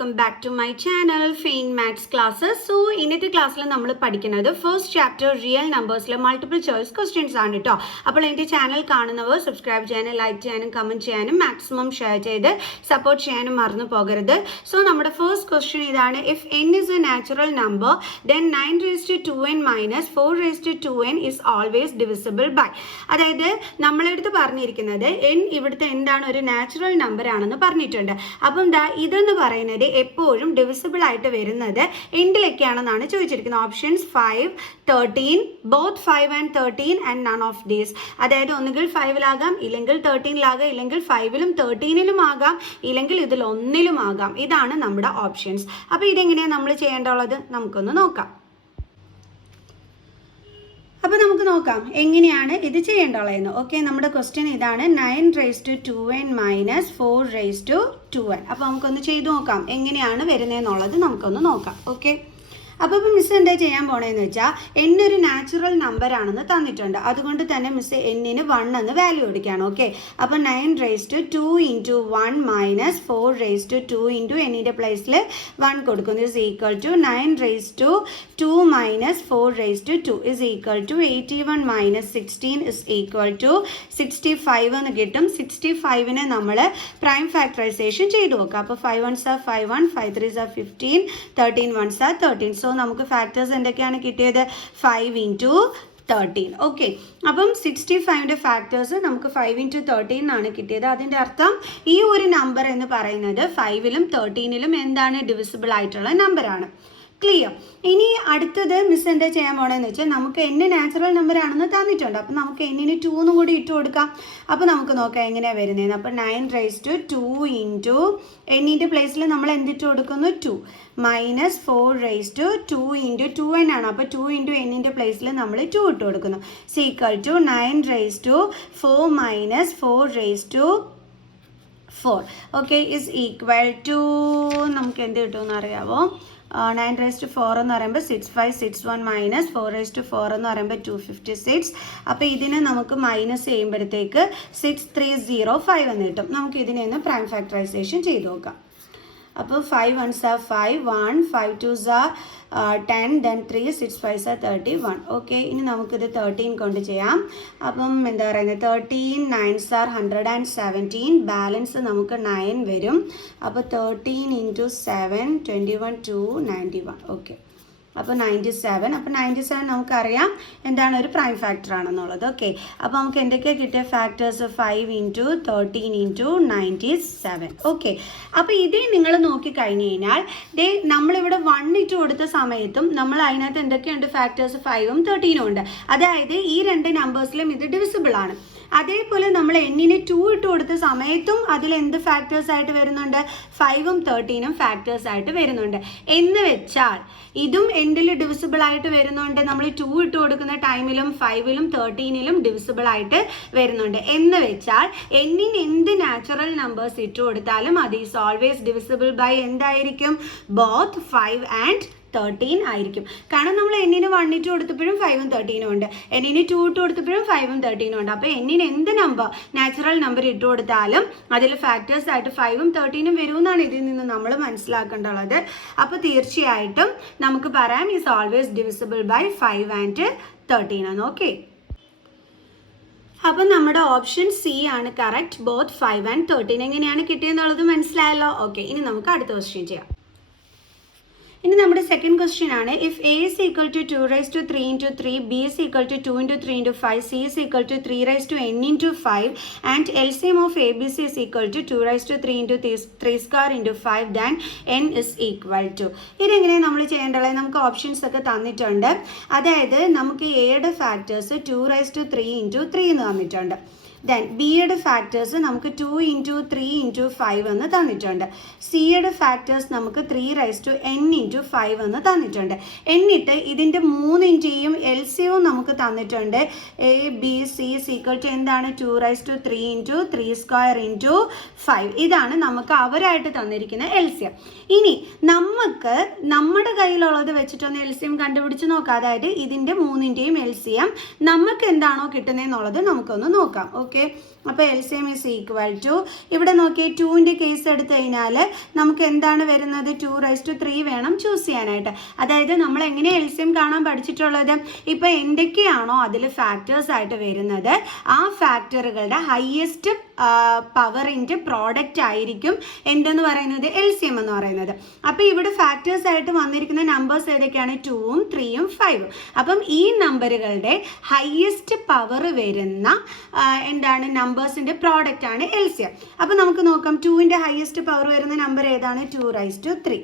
welcome back to my channel Fain Maths Classes. So ഇന്നത്തെ ക്ലാസ്സിൽ നമ്മൾ പഠിക്കുന്നത് ഫസ്റ്റ് ചാപ്റ്റർ റിയൽ നമ്പേഴ്സിലെ മൾട്ടിപ്പിൾ ചോയ്സ് ക്വസ്റ്റ്യൻസ് ആണ് കേട്ടോ. അപ്പോൾ എൻ്റെ ചാനൽ കാണുന്നവർ സബ്സ്ക്രൈബ് ചെയ്യാനും ലൈക്ക് ചെയ്യാനും കമൻറ്റ് ചെയ്യാനും മാക്സിമം ഷെയർ ചെയ്ത് സപ്പോർട്ട് ചെയ്യാനും മറന്നു പോകരുത്. സോ നമ്മുടെ ഫസ്റ്റ് ക്വസ്റ്റ്യൻ ഇതാണ്. If n is a natural number then 9 raised to 2n minus 4 raised to 2n is always divisible by. അതായത് നമ്മളെടുത്ത് പറഞ്ഞിരിക്കുന്നത് n ഇവിടുത്തെ എന്താണ് ഒരു നാച്ചുറൽ നമ്പർ ആണെന്ന് പറഞ്ഞിട്ടുണ്ട്. അപ്പം ഇതെന്ന് പറയുന്നത് എപ്പോഴും ഡിവിസിബിൾ ആയിട്ട് വരുന്നത് എന്തിലൊക്കെയാണെന്നാണ് ചോദിച്ചിരിക്കുന്നത്. Options 5, 13, both 5 and 13 and none of these. അതായത് ഒന്നുകിൽ 5-ലാകാം, ഇല്ലെങ്കിൽ 13-ലാകാം, ഇല്ലെങ്കിൽ 5-ലും 13-ലും ആകാം, ഇല്ലെങ്കിൽ ഇതിൽ ഒന്നിലും ആകാം. ഇതാണ് നമ്മുടെ ഓപ്ഷൻസ്. അപ്പോൾ ഇതെങ്ങനെയാണ് നമ്മൾ ചെയ്യേണ്ടുള്ളത് നമുക്കൊന്ന് നോക്കാം. അപ്പോൾ നമുക്ക് നോക്കാം എങ്ങനെയാണ് ഇത് ചെയ്യേണ്ടുള്ളതെന്ന്. ഓക്കെ, നമ്മുടെ ക്വസ്റ്റ്യൻ ഇതാണ്. 9 raised to 2n minus 4 raised to 2n. അപ്പോൾ നമുക്കൊന്ന് ചെയ്തു നോക്കാം എങ്ങനെയാണ് വരുന്നതെന്നുള്ളത് നമുക്കൊന്ന് നോക്കാം. ഓക്കെ, അപ്പോൾ ഇപ്പോൾ മിസ് എന്താ ചെയ്യാൻ പോണതെന്ന് വെച്ചാൽ n ഒരു നാച്ചുറൽ നമ്പർ ആണെന്ന് തന്നിട്ടുണ്ട്. അതുകൊണ്ട് തന്നെ മിസ് n-ന് 1 എന്ന് വാല്യൂ എടുക്കുകയാണ്. ഓക്കെ, അപ്പോൾ 9 raised to 2 into 1 minus 4 raised to 2 into n-ൻ്റെ പ്ലേസിൽ 1 കൊടുക്കുന്നു. is equal to 9 raised to 2 minus 4 raised to 2 is equal to 81 minus 16 is equal to 65 എന്ന് കിട്ടും. 65-നെ നമ്മൾ പ്രൈം ഫാക്ടറൈസേഷൻ ചെയ്തു നോക്കാം. അപ്പോൾ 5 1s are 5 1, 5 3s are 15, 13 1s are 13. So നമുക്ക് factors എന്തൊക്കെയാണ് കിട്ടിയത്? 5 into 13. ഓക്കെ, അപ്പം 65-ൻ്റെ ഫാക്ടേഴ്സ് നമുക്ക് 5 into 13 ആണ് കിട്ടിയത്. അതിൻ്റെ അർത്ഥം ഈ ഒരു നമ്പർ എന്ന് പറയുന്നത് 5-ലും 13-ലും എന്താണ് ഡിവിസിബിൾ ആയിട്ടുള്ള നമ്പറാണ്. ക്ലിയർ. ഇനി അടുത്തത് മിസ് എന്താ ചെയ്യാൻ പോകണമെന്ന് വെച്ചാൽ നമുക്ക് n നാച്ചുറൽ നമ്പർ ആണെന്ന് തന്നിട്ടുണ്ട്. അപ്പം നമുക്ക് n-ന് 2 എന്നും കൂടി ഇട്ട് കൊടുക്കാം. അപ്പോൾ നമുക്ക് നോക്കാം എങ്ങനെയാണ് വരുന്നതെന്ന്. അപ്പോൾ 9 raised to 2 into n-ൻ്റെ പ്ലേസിൽ നമ്മൾ എന്തിട്ട് കൊടുക്കുന്നു? 2 minus 4 raised to 2 into 2n ആണ്. അപ്പോൾ 2 into n-ൻ്റെ പ്ലേസിൽ നമ്മൾ 2 ഇട്ട് കൊടുക്കുന്നു. is equal to 9 raised to 4 minus 4 raised to 4. Okay, is equal to നമുക്ക് എന്ത് കിട്ടുമെന്ന് അറിയാമോ? 9 raised to 4 എന്ന് പറയുമ്പോൾ 6561 മൈനസ് 4 raised to 4 എന്ന് പറയുമ്പോൾ 256. അപ്പോൾ ഇതിനെ നമുക്ക് മൈനസ് ചെയ്യുമ്പോഴത്തേക്ക് 6305 എന്ന് കിട്ടും. നമുക്ക് ഇതിനെ ഒന്ന് പ്രൈം ഫാക്ടറൈസേഷൻ ചെയ്ത് നോക്കാം. അപ്പോൾ 5 1s are 5 1, 5 2s are 10, then 3 6 5s are 31. Okay, ഇനി നമുക്കിത് 13 കൊണ്ട് ചെയ്യാം. അപ്പം എന്താ പറയുന്നത്? 13 9s are 117, ബാലൻസ് നമുക്ക് 9 വരും. അപ്പോൾ 13 into 7 21 2 91. ഓക്കെ, അപ്പോൾ 97. അപ്പോൾ 97 നമുക്കറിയാം എന്താണ് ഒരു പ്രൈം ഫാക്ടർ ആണെന്നുള്ളത്. ഓക്കെ, അപ്പോൾ നമുക്ക് എന്തൊക്കെയാണ് കിട്ടിയ ഫാക്ടേഴ്സ്? 5 into 13 into 97. ഓക്കെ, അപ്പോൾ ഇതേ നിങ്ങൾ നോക്കിക്കഴിഞ്ഞ് കഴിഞ്ഞാൽ നമ്മളിവിടെ 1 ഇട്ട് കൊടുത്ത സമയത്തും നമ്മൾ അതിനകത്ത് എന്തൊക്കെയുണ്ട്? ഫാക്ടേഴ്സ് 5ഉം 13ഉം ഉണ്ട്. അതായത് ഈ രണ്ട് നമ്പേഴ്സിലും ഇത് ഡിവിസിബിൾ ആണ്. അതേപോലെ നമ്മൾ n-ന് 2 ഇട്ട് കൊടുത്ത സമയത്തും അതിൽ എന്ത് ഫാക്ടേഴ്സ് ആയിട്ട് വരുന്നുണ്ട്? 5ഉം 13ഉം ഫാക്ടേഴ്സ് ആയിട്ട് വരുന്നുണ്ട്. എന്ന് വെച്ചാൽ ഇതും എന്തിൽ ഡിവിസിബിൾ ആയിട്ട് വരുന്നുണ്ട്? നമ്മൾ 2 ഇട്ട് കൊടുക്കുന്ന ടൈമിലും 5-ലും 13-ലും ഡിവിസിബിൾ ആയിട്ട് വരുന്നുണ്ട്. എന്ന് വെച്ചാൽ n-ന് എന്ത് നാച്ചുറൽ നമ്പേഴ്സ് ഇട്ട് കൊടുത്താലും അത് ഈസ് ഓൾവേസ് ഡിവിസിബിൾ ബൈ എന്തായിരിക്കും? ബോത്ത് 5 and 13 ആയിരിക്കും. കാരണം നമ്മൾ n-ന് 1 ഇട്ട് കൊടുത്തപ്പോഴും 5ഉം 13ഉം ഉണ്ട്, n-ന് 2 ഇട്ട് കൊടുത്തപ്പോഴും 5ഉം 13ഉം ഉണ്ട്. അപ്പോൾ n-ന് എന്ത് നമ്പർ നാച്ചുറൽ നമ്പർ ഇട്ട് കൊടുത്താലും അതിൽ ഫാക്ടേഴ്സ് ആയിട്ട് 5ഉം 13ഉം വരുമെന്നാണ് ഇതിൽ നിന്ന് നമ്മൾ മനസ്സിലാക്കേണ്ടത്. അപ്പോൾ തീർച്ചയായിട്ടും നമുക്ക് പറയാം is always divisible by 5 and 13 ആണ്. ഓക്കെ, അപ്പം നമ്മുടെ ഓപ്ഷൻ സി ആണ് കറക്റ്റ്. ബോത്ത് 5 and 13 എങ്ങനെയാണ് കിട്ടിയെന്നുള്ളത് മനസ്സിലായല്ലോ. ഓക്കെ, ഇനി നമുക്ക് അടുത്ത ക്വസ്റ്റ്യൻ ചെയ്യാം. ഇനി നമ്മുടെ സെക്കൻഡ് ക്വസ്റ്റ്യൻ ആണ്. If a is equal to 2 raised to 3 into 3, b is equal to 2 into 3 into 5, c is equal to 3 raised to n into 5 and LCM of ABC is equal to 2 raised to 3 into 3 square into 5, then n is equal to. ഇതെങ്ങനെയാണ് നമ്മൾ ചെയ്യേണ്ടത്? നമുക്ക് options ഒക്കെ തന്നിട്ടുണ്ട്. അതായത് നമുക്ക് എയുടെ factors 2 raised to 3 into 3 എന്ന് തന്നിട്ടുണ്ട്. ദെൻ ബിയുടെ ഫാക്ടേഴ്സ് നമുക്ക് 2 into 3 into 5 എന്ന് തന്നിട്ടുണ്ട്. സിയുടെ ഫാക്ടേഴ്സ് നമുക്ക് 3 raised to n into 5 എന്ന് തന്നിട്ടുണ്ട്. എന്നിട്ട് ഇതിൻ്റെ മൂന്നിൻ്റെയും LCM നമുക്ക് തന്നിട്ടുണ്ട്. A B C equal to എന്താണ്? 2 raised to 3 into 3 square into 5. ഇതാണ് നമുക്ക് അവരായിട്ട് തന്നിരിക്കുന്ന LCM. ഇനി നമുക്ക് നമ്മുടെ കയ്യിലുള്ളത് വെച്ചിട്ടൊന്ന് LCM കണ്ടുപിടിച്ച് നോക്കാം. അതായത് ഇതിൻ്റെ മൂന്നിൻ്റെയും LCM നമുക്ക് എന്താണോ കിട്ടുന്നതെന്നുള്ളത് നമുക്കൊന്ന് നോക്കാം. ഓക്കെ, അപ്പോൾ LCM ഈസ് ഈക്വൽ ടു, ഇവിടെ നോക്കിയേ 2ൻ്റെ കേസ് എടുത്തു കഴിഞ്ഞാൽ നമുക്ക് എന്താണ് വരുന്നത്, 2⁻3 വേണം ചൂസ് ചെയ്യാനായിട്ട്. അതായത് നമ്മൾ എങ്ങനെ LCM കാണാൻ പഠിച്ചിട്ടുള്ളത്, ഇപ്പോൾ എന്തൊക്കെയാണോ അതിൽ ഫാക്ടേഴ്സ് ആയിട്ട് വരുന്നത് ആ ഫാക്ടറുകളുടെ ഹയസ്റ്റ് പവറിൻ്റെ പ്രോഡക്റ്റ് ആയിരിക്കും എന്തെന്ന് പറയുന്നത് LCM എന്ന് പറയുന്നത്. അപ്പോൾ ഇവിടെ ഫാക്ടേഴ്സ് ആയിട്ട് വന്നിരിക്കുന്ന നമ്പേഴ്സ് ഏതൊക്കെയാണ്, 2ഉം 3ഉം 5ഉം. അപ്പം ഈ നമ്പറുകളുടെ ഹയസ്റ്റ് പവർ വരുന്ന എന്താണ് നമ്പേഴ്സിൻ്റെ പ്രോഡക്റ്റ് ആണ് LCM. അപ്പം നമുക്ക് നോക്കാം 2ൻ്റെ ഹയസ്റ്റ് പവർ വരുന്ന നമ്പർ ഏതാണ്, 2⁻3.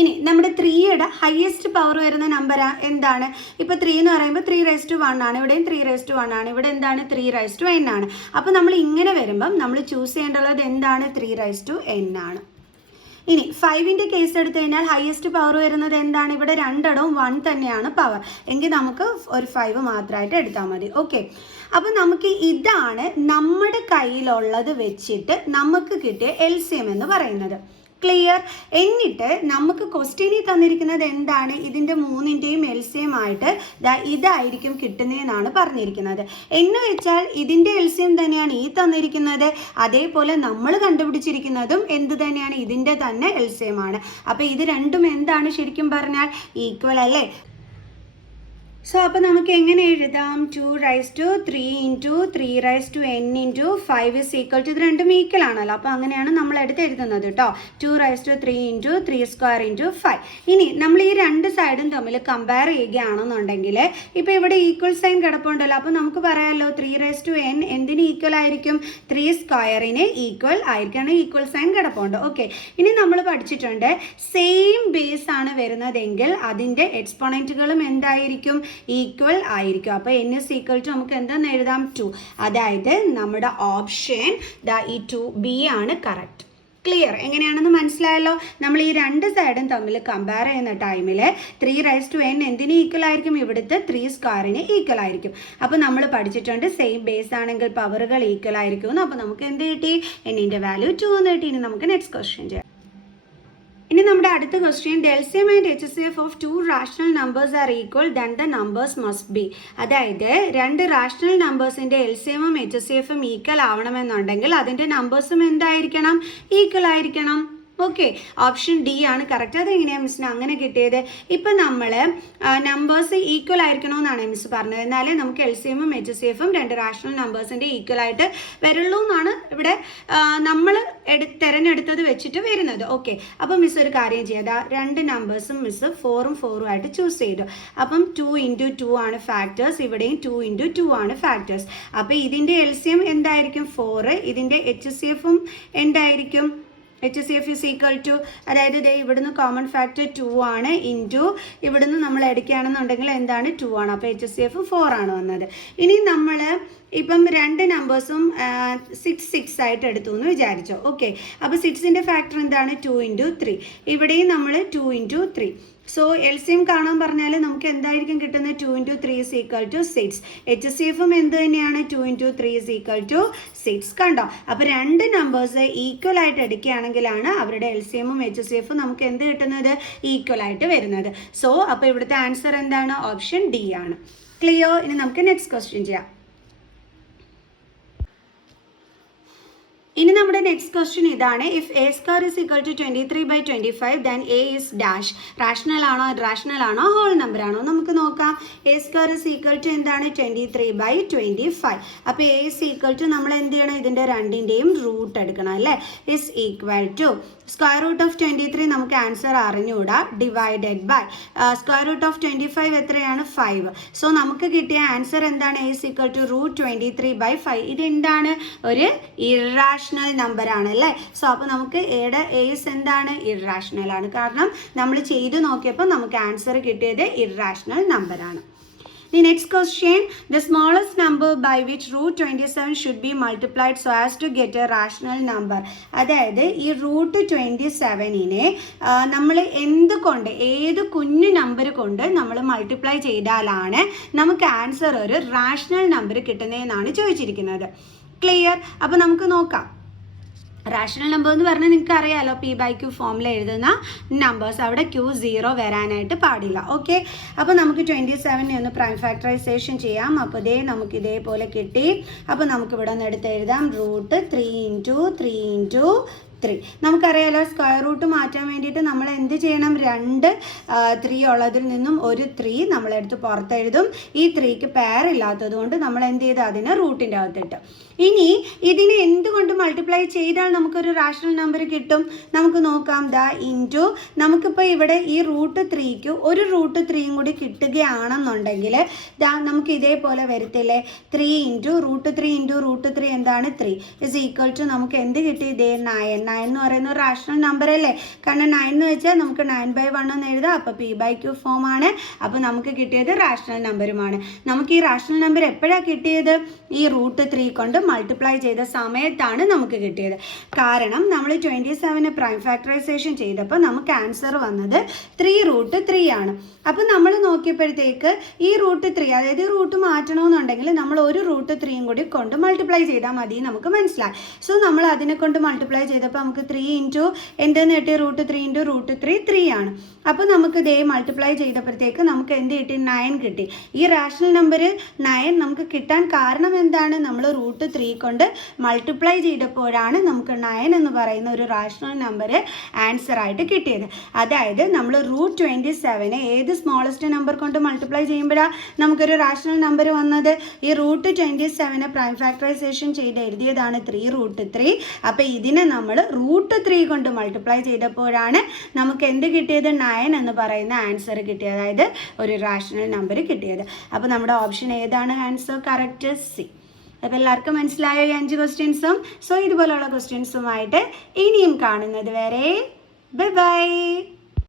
ഇനി നമ്മുടെ 3യുടെ ഹയസ്റ്റ് പവർ വരുന്ന നമ്പർ എന്താണ്, ഇപ്പോൾ 3 എന്ന് പറയുമ്പോൾ 3⁻1 ആണ്, ഇവിടെയും 3⁻1 ആണ്, ഇവിടെ എന്താണ് 3⁻n ആണ്. അപ്പോൾ നമ്മൾ ഇങ്ങനെ വരുമ്പം നമ്മൾ ചൂസ് ചെയ്യേണ്ടുള്ളത് എന്താണ്, 3⁻n ആണ്. ഇനി 5ൻ്റെ കേസ് എടുത്തു കഴിഞ്ഞാൽ ഹയസ്റ്റ് പവർ വരുന്നത് എന്താണ്, ഇവിടെ രണ്ടിടവും 1 തന്നെയാണ് പവർ, എങ്കിൽ നമുക്ക് ഒരു 5 മാത്രമായിട്ട് എടുത്താൽ മതി. ഓക്കെ, അപ്പോൾ നമുക്ക് ഇതാണ് നമ്മുടെ കയ്യിലുള്ളത് വെച്ചിട്ട് നമുക്ക് കിട്ടിയ LCM എന്ന് പറയുന്നത്. ക്ലിയർ? എന്നിട്ട് നമുക്ക് ക്വസ്റ്റ്യനിൽ തന്നിരിക്കുന്നത് എന്താണ്, ഇതിൻ്റെ 3ൻ്റെയും LCM ആയിട്ട് ഇതായിരിക്കും കിട്ടുന്നതെന്നാണ് പറഞ്ഞിരിക്കുന്നത്. എന്ന് വെച്ചാൽ ഇതിൻ്റെ LCM തന്നെയാണ് ഈ തന്നിരിക്കുന്നത്, അതേപോലെ നമ്മൾ കണ്ടുപിടിച്ചിരിക്കുന്നതും എന്ത് തന്നെയാണ്, ഇതിൻ്റെ തന്നെ LCM ആണ്. അപ്പോൾ ഇത് രണ്ടും എന്താണ് ശരിക്കും പറഞ്ഞാൽ ഈക്വൽ അല്ലേ. സോ അപ്പോൾ നമുക്ക് എങ്ങനെ എഴുതാം, 2⁻3 × 3⁻n × 5 is equal to, ഇത് രണ്ടും ഈക്വൽ ആണല്ലോ. അപ്പോൾ അങ്ങനെയാണ് നമ്മൾ എടുത്ത് എഴുതുന്നത് കേട്ടോ, 2⁻3 × 3² × 5. ഇനി നമ്മൾ ഈ രണ്ട് സൈഡും തമ്മിൽ കമ്പയർ ചെയ്യുകയാണെന്നുണ്ടെങ്കിൽ ഇപ്പോൾ ഇവിടെ ഈക്വൽ സൈൻ കിടപ്പുണ്ടല്ലോ, അപ്പോൾ നമുക്ക് പറയാമല്ലോ 3⁻n എന്തിന് ഈക്വൽ ആയിരിക്കും, 3² ഈക്വൽ ആയിരിക്കണം, ഈക്വൽ സൈൻ കിടപ്പുണ്ട്. ഓക്കെ, ഇനി നമ്മൾ പഠിച്ചിട്ടുണ്ട് സെയിം ബേസ് ആണ് വരുന്നതെങ്കിൽ അതിൻ്റെ എക്സ്പോണൻറ്റുകളും എന്തായിരിക്കും, ഈക്വൽ ആയിരിക്കും. അപ്പോൾ n is equal to നമുക്ക് എന്താണെന്ന് എഴുതാം, 2. അതായത് നമ്മുടെ ഓപ്ഷൻ ഈ 2B ആണ് കറക്റ്റ്. ക്ലിയർ? എങ്ങനെയാണെന്ന് മനസ്സിലായല്ലോ. നമ്മൾ ഈ രണ്ട് സൈഡും തമ്മിൽ കമ്പയർ ചെയ്യുന്ന ടൈമിൽ 3⁻n എന്തിന് ഈക്വൽ ആയിരിക്കും, ഇവിടുത്തെ 3² ഈക്വൽ ആയിരിക്കും. അപ്പോൾ നമ്മൾ പഠിച്ചിട്ടുണ്ട് സെയിം ബേസ് ആണെങ്കിൽ പവറുകൾ ഈക്വൽ ആയിരിക്കും. അപ്പോൾ നമുക്ക് എന്ത് കിട്ടി, n-ൻ്റെ വാല്യൂ 2 എന്ന് കിട്ടി. ഇനി നമുക്ക് നെക്സ്റ്റ് ക്വസ്റ്റ്യൻ ചെയ്യാം. ഇനി നമ്മുടെ അടുത്ത question, LCM and HCF of 2 rational numbers are equal then the numbers must be. അതായത് രണ്ട് റാഷണൽ നമ്പേഴ്സിൻ്റെ LCMഉം HCFഉം ഈക്വൽ ആവണമെന്നുണ്ടെങ്കിൽ അതിൻ്റെ നമ്പേഴ്സും എന്തായിരിക്കണം, ഈക്വൽ ആയിരിക്കണം. ഓക്കെ, ഓപ്ഷൻ ഡി ആണ് കറക്റ്റ്. അതെങ്ങനെയാണ് മിസ്സിന് അങ്ങനെ കിട്ടിയത്, ഇപ്പം നമ്മൾ നമ്പേഴ്സ് ഈക്വൽ ആയിരിക്കണമെന്നാണ് മിസ് പറഞ്ഞത്, എന്നാലേ നമുക്ക് LCMഉം HCFഉം രണ്ട് റാഷണൽ നമ്പേഴ്സിൻ്റെ ഈക്വൽ ആയിട്ട് വരുള്ളൂ എന്നാണ് ഇവിടെ നമ്മൾ തിരഞ്ഞെടുത്തത് വെച്ചിട്ട് വരുന്നത്. ഓക്കെ, അപ്പം മിസ് ഒരു കാര്യം ചെയ്യാം, രണ്ട് നമ്പേഴ്സും മിസ് 4ഉം 4ഉം ആയിട്ട് ചൂസ് ചെയ്തു. അപ്പം 2 × 2 ആണ് ഫാക്ടേഴ്സ്, ഇവിടെയും 2 × 2 ആണ് ഫാക്ടേഴ്സ്. അപ്പോൾ ഇതിൻ്റെ LCM എന്തായിരിക്കും, 4. ഇതിൻ്റെ HCFഉം എന്തായിരിക്കും, HCF is equal to, അതായത് ഇതേ ഇവിടുന്ന് കോമൺ ഫാക്ടർ 2 ആണ്, ഇൻറ്റു ഇവിടുന്ന് നമ്മൾ എടുക്കുകയാണെന്നുണ്ടെങ്കിൽ എന്താണ്, 2 ആണ്. അപ്പോൾ HCF 4 ആണ് വന്നത്. ഇനി നമ്മൾ ഇപ്പം രണ്ട് നമ്പേഴ്സും 6 ആയിട്ട് എടുത്തു എന്ന് വിചാരിച്ചോ. ഓക്കെ, അപ്പോൾ 6ൻ്റെ ഫാക്ടർ എന്താണ്, 2 × 3. ഇവിടെയും നമ്മൾ 2 × 3. സോ LCM കാണാൻ പറഞ്ഞാൽ നമുക്ക് എന്തായിരിക്കും കിട്ടുന്നത്, 2 × 3 is equal to 6. HCFഉം എന്ത് തന്നെയാണ്, 2 × 3 is equal to 6. കണ്ടോ? അപ്പോൾ രണ്ട് നമ്പേഴ്സ് ഈക്വൽ ആയിട്ട് എടുക്കുകയാണെങ്കിലാണ് അവരുടെ LCMഉം HCFഉം നമുക്ക് എന്ത് കിട്ടുന്നത്, ഈക്വൽ ആയിട്ട് വരുന്നത്. സോ അപ്പോൾ ഇവിടുത്തെ ആൻസർ എന്താണ്, ഓപ്ഷൻ ഡി ആണ്. ക്ലിയർ? ഇനി നമുക്ക് നെക്സ്റ്റ് ക്വസ്റ്റ്യൻ ചെയ്യാം. ഇനി നമ്മുടെ നെക്സ്റ്റ് ക്വസ്റ്റ്യൻ ഇതാണ്, if A² is equal to 23/25 then A is dash. Rational ആണോ, ഇറാഷണൽ ആണോ, ഹോൾ നമ്പർ ആണോ, നമുക്ക് നോക്കാം. A² is equal to എന്താണ്, 23/25. അപ്പോൾ A is equal to നമ്മൾ എന്ത് ചെയ്യണം, ഇതിൻ്റെ രണ്ടിൻ്റെയും റൂട്ട് എടുക്കണം അല്ലേ. is equal to square root of 23 നമുക്ക് ആൻസർ അറിഞ്ഞുകൂടാ, divided by square root of 25 എത്രയാണ്, 5. സോ നമുക്ക് കിട്ടിയ ആൻസർ എന്താണ്, A is equal to √23/5. ഇതെന്താണ്, ഒരു ഇറാഷണൽ നമ്പർ ആണ് അല്ലേ. സോ അപ്പോൾ നമുക്ക് എയുടെ ഏസ് എന്താണ്, ഇറാഷണൽ ആണ്. കാരണം നമ്മൾ ചെയ്ത് നോക്കിയപ്പോൾ നമുക്ക് ആൻസർ കിട്ടിയത് ഇറാഷണൽ നമ്പറാണ്. The next question, the smallest number by which √27 should be multiplied so as to get a rational number. അതായത് ഈ √27നെ നമ്മൾ എന്തുകൊണ്ട്, ഏത് കുഞ്ഞു നമ്പർ കൊണ്ട് നമ്മൾ മൾട്ടിപ്ലൈ ചെയ്താലാണ് നമുക്ക് ആൻസർ ഒരു റാഷണൽ നമ്പർ കിട്ടുന്നതെന്നാണ് ചോദിച്ചിരിക്കുന്നത്. ക്ലിയർ? അപ്പോൾ നമുക്ക് നോക്കാം. റാഷണൽ നമ്പർ എന്ന് പറഞ്ഞാൽ നിങ്ങൾക്ക് അറിയാമല്ലോ P/Q ഫോമിൽ എഴുതുന്ന നമ്പേഴ്സ്, അവിടെ Q0 വരാനായിട്ട് പാടില്ല. ഓക്കെ, അപ്പോൾ നമുക്ക് 27 ഒന്ന് പ്രൈം ഫാക്ടറൈസേഷൻ ചെയ്യാം. അപ്പോൾ നമുക്ക് ഇതേപോലെ കിട്ടി. അപ്പോൾ നമുക്ക് ഇവിടെ നിന്ന് എടുത്ത് എഴുതാം √3 × 3 × 3. നമുക്കറിയാലോ സ്ക്വയർ റൂട്ട് മാറ്റാൻ വേണ്ടിയിട്ട് നമ്മൾ എന്ത് ചെയ്യണം, 2 3 ഉള്ളതിൽ നിന്നും ഒരു 3 നമ്മളെടുത്ത് പുറത്തെഴുതും. ഈ 3ക്ക് പെയർ ഇല്ലാത്തത് കൊണ്ട് നമ്മൾ എന്ത് ചെയ്ത് അതിനെ റൂട്ടിൻ്റെ അകത്തിട്ട്. ഇനി ഇതിനെ എന്തുകൊണ്ട് മൾട്ടിപ്ലൈ ചെയ്താൽ നമുക്കൊരു റാഷണൽ നമ്പർ കിട്ടും? നമുക്ക് നോക്കാം. ഇൻറ്റു നമുക്കിപ്പോൾ ഇവിടെ ഈ √3ക്ക് ഒരു √3 കൂടി കിട്ടുകയാണെന്നുണ്ടെങ്കിൽ നമുക്ക് ഇതേപോലെ വരത്തില്ലേ, 3 × √3 × √3 എന്താണ് 3 = നമുക്ക് എന്ത് കിട്ടി? 9 എന്ന് പറയുന്ന ഒരു റാഷണൽ നമ്പർ അല്ലേ? കാരണം 9 എന്ന് വെച്ചാൽ നമുക്ക് 9/1 എന്ന് എഴുതാം. അപ്പോൾ P/Q ഫോം ആണ്. അപ്പോൾ നമുക്ക് കിട്ടിയത് റാഷണൽ നമ്പറുമാണ്. നമുക്ക് ഈ റാഷണൽ നമ്പർ എപ്പോഴാണ് കിട്ടിയത്? ഈ √3 കൊണ്ട് മൾട്ടിപ്ലൈ ചെയ്ത സമയത്താണ് നമുക്ക് കിട്ടിയത്. കാരണം നമ്മൾ 27 പ്രൈം ഫാക്ടറൈസേഷൻ ചെയ്തപ്പോൾ നമുക്ക് ആൻസർ വന്നത് 3√3 ആണ്. അപ്പോൾ നമ്മൾ നോക്കിയപ്പോഴത്തേക്ക് ഈ √3, അതായത് റൂട്ട് മാറ്റണമെന്നുണ്ടെങ്കിൽ നമ്മൾ ഒരു √3 കൂടി കൊണ്ട് മൾട്ടിപ്ലൈ ചെയ്താൽ മതി, നമുക്ക് മനസ്സിലായി. സോ നമ്മൾ അതിനെ കൊണ്ട് മൾട്ടിപ്ലൈ ചെയ്തപ്പോൾ നമുക്ക് 3 × എന്തെന്ന് കിട്ടി? √3 × √3 3 ആണ്. അപ്പോൾ നമുക്ക് മൾട്ടിപ്ലൈ ചെയ്തപ്പോഴത്തേക്ക് നമുക്ക് എന്ത് കിട്ടി? 9 കിട്ടി. ഈ റാഷണൽ നമ്പർ 9 നമുക്ക് കിട്ടാൻ കാരണം എന്താണ്? നമ്മൾ √3 കൊണ്ട് മൾട്ടിപ്ലൈ ചെയ്തപ്പോഴാണ് നമുക്ക് 9 എന്ന് പറയുന്ന ഒരു റാഷണൽ നമ്പർ ആൻസർ ആയിട്ട് കിട്ടിയത്. അതായത് നമ്മൾ √27 ഏത് സ്മോളസ്റ്റ് നമ്പർ കൊണ്ട് മൾട്ടിപ്ലൈ ചെയ്യുമ്പോഴാണ് നമുക്കൊരു റാഷണൽ നമ്പർ വന്നത്? ഈ √27 പ്രൈം ഫാക്ടറൈസേഷൻ ചെയ്ത് എഴുതിയതാണ് 3√3. അപ്പോൾ ഇതിനെ നമ്മൾ √3 കൊണ്ട് മൾട്ടിപ്ലൈ ചെയ്തപ്പോഴാണ് നമുക്ക് എന്ത് കിട്ടിയത്? 9 എന്ന് പറയുന്ന ആൻസർ കിട്ടിയത്, അതായത് ഒരു റാഷണൽ നമ്പർ കിട്ടിയത്. അപ്പോൾ നമ്മുടെ ഓപ്ഷൻ ഏതാണ് ആൻസർ? Correct C. അപ്പോൾ എല്ലാവർക്കും മനസ്സിലായോ ഈ 5 ക്വസ്റ്റ്യൻസും? സോ ഇതുപോലുള്ള ക്വസ്റ്റ്യൻസുമായിട്ട് ഇനിയും കാണുന്നത് വരെ ബൈ ബൈ.